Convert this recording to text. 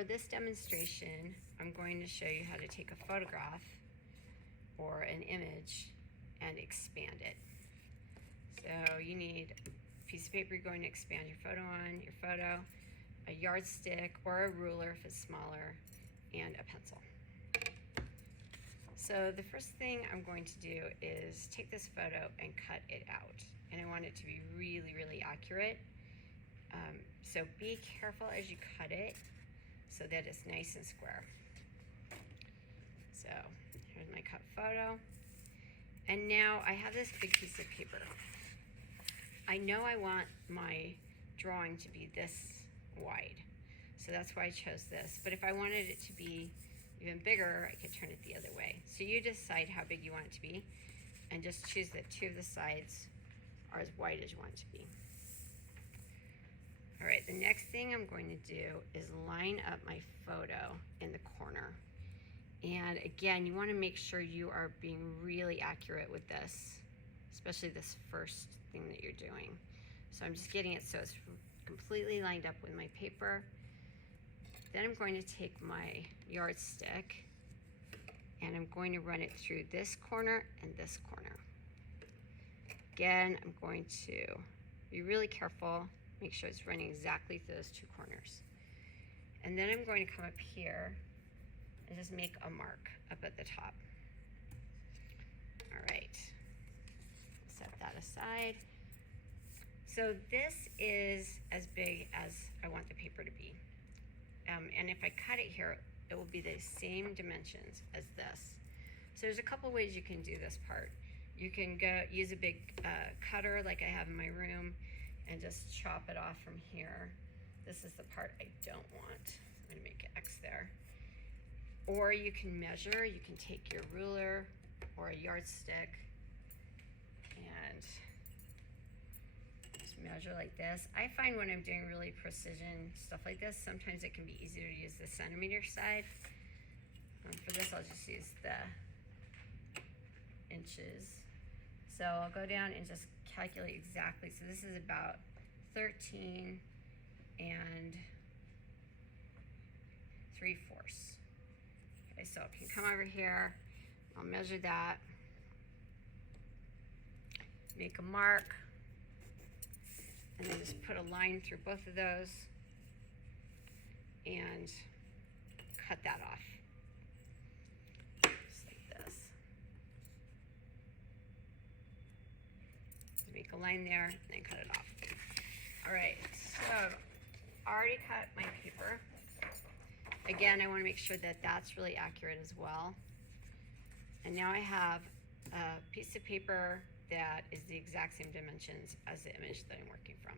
for this demonstration, I'm going to show you how to take a photograph or an image and expand it. So you need a piece of paper you're going to expand your photo on, a yardstick or a ruler if it's smaller, and a pencil. So the first thing I'm going to do is take this photo and cut it out. And I want it to be really, really accurate. So be careful as you cut it so that it's nice and square. So here's my cut photo. And now I have this big piece of paper. I know I want my drawing to be this wide. So that's why I chose this. But if I wanted it to be even bigger, I could turn it the other way. So you decide how big you want it to be and just choose that two of the sides are as wide as you want it to be. All right, the next thing I'm going to do is line up my photo in the corner. And again, you want to make sure you are being really accurate with this, especially this first thing that you're doing. So I'm just getting it so it's completely lined up with my paper. Then I'm going to take my yardstick and I'm going to run it through this corner and this corner. Again, I'm going to be really careful, make sure it's running exactly through those two corners. And then I'm going to come up here and just make a mark up at the top. All right, set that aside. So this is as big as I want the paper to be. And if I cut it here, it will be the same dimensions as this. So there's a couple ways you can do this part. You can go use a big cutter like I have in my room and just chop it off from here. This is the part I don't want. I'm gonna make an X there. Or you can measure, you can take your ruler or a yardstick and just measure like this. I find when I'm doing really precision stuff like this, sometimes it can be easier to use the centimeter side. For this, I'll just use the inches. So I'll go down and just calculate exactly. So this is about 13 and 3/4. Okay, so if you come over here, I'll measure that, make a mark, and then just put a line through both of those and cut that off. Just like this. Just make a line there and then cut it off. All right, so I already cut my paper. Again, I want to make sure that that's really accurate as well. And now I have a piece of paper that is the exact same dimensions as the image that I'm working from.